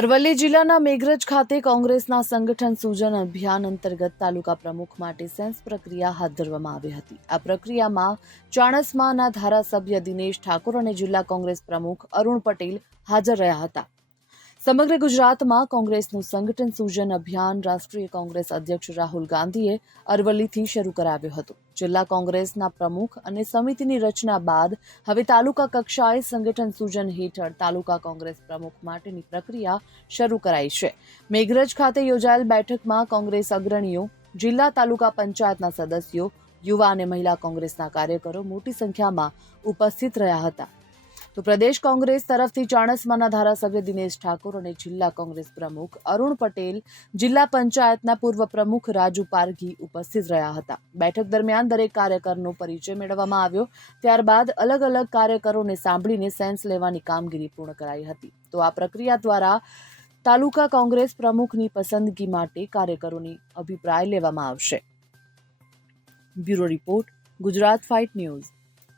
અરવલ્લી જિલ્લાના મેઘરજ ખાતે કોંગ્રેસના સંગઠન સૂજન અભિયાન અંતર્ગત તાલુકા પ્રમુખ માટે સેન્સ પ્રક્રિયા હાથ ધરવામાં આવી હતી. આ પ્રક્રિયામાં ચાણસમાના ધારાસભ્ય દિનેશ ઠાકોર અને જિલ્લા કોંગ્રેસ પ્રમુખ અરુણ પટેલ હાજર રહ્યા હતા. સમગ્ર ગુજરાતમાં કોંગ્રેસનું સંગઠન સૂજન અભિયાન રાષ્ટ્રીય કોંગ્રેસ અધ્યક્ષ રાહુલ ગાંધીએ અરવલ્લીથી શરૂ કરાવ્યું હતું. જિલ્લા કોંગ્રેસના પ્રમુખ અને સમિતિની રચના બાદ હવે તાલુકા કક્ષાએ સંગઠન સૂજન હેઠળ તાલુકા કોંગ્રેસ પ્રમુખ માટેની પ્રક્રિયા શરૂ કરાઈ છે. મેઘરજ ખાતે યોજાયેલ બેઠકમાં કોંગ્રેસ અગ્રણીઓ, જિલ્લા તાલુકા પંચાયતના સદસ્યો, યુવા અને મહિલા કોંગ્રેસના કાર્યકરો મોટી સંખ્યામાં ઉપસ્થિત રહ્યા હતા. તો પ્રદેશ કોંગ્રેસ તરફથી ચાણસ્માના ધારાસભ્ય દિનેશ ઠાકોર અને જિલ્લા કોંગ્રેસ પ્રમુખ અરુણ પટેલ જિલ્લા પંચાયતના પૂર્વ પ્રમુખ રાજુ પારઘી ઉપસ્થિત રહ્યા હતા. બેઠક દરમિયાન દરેક કાર્યકરનો પરિચય મેળવવામાં આવ્યો. ત્યારબાદ અલગ અલગ કાર્યકરોને સાંભળીને સેન્સ લેવાની કામગીરી પૂર્ણ કરાઈ હતી. તો આ પ્રક્રિયા દ્વારા તાલુકા કોંગ્રેસ પ્રમુખની પસંદગી માટે કાર્યકરોની અભિપ્રાય લેવામાં આવશે. Bureau report, Gujarat fight news.